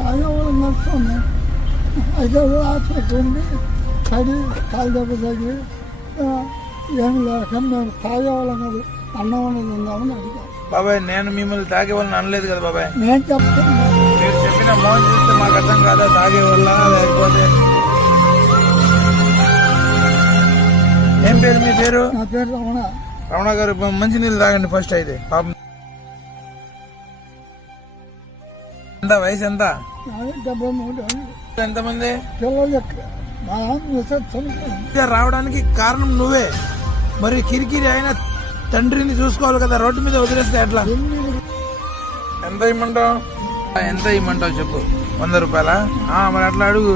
తాగేవాళ్ళం నడుస్తుంది. అయితే హాస్పిటల్ ఉండి పడి కాలు దెబ్బ తగిలి ఏం లేక మేము తాగేవాళ్ళం కాదు, అన్నం అనేది ఉందామని అడిగాం. బాబాయ్ నేను మిమ్మల్ని తాగే వాళ్ళని అనలేదు కదా బాబాయ్. నేను చెప్తున్నా, మీరు చెప్పిన మోహన్ చూస్తే మాకు అర్థం కాదా తాగే వాళ్ళ లేకపోతే. ఏం పేరు మీ పేరు? నా పేరు రమణ. రమణ గారు మంచి నీళ్ళు తాగండి ఫస్ట్. అయితే పాపం ఎంత వయసు ఎంత? 73 ఎంతమంది పిల్లలు మా చనిపోయింది. రావడానికి కారణం నువ్వే. మరి కిరికిరి అయినా తండ్రిని చూసుకోవాలి కదా, రోడ్డు మీద వదిలేస్తే ఎట్లా? ఎంత ఇమ్మంటావు? ఎంత ఇమ్మంటావు చెప్పు. 100 రూపాయలా? మరి అట్లా అడుగు.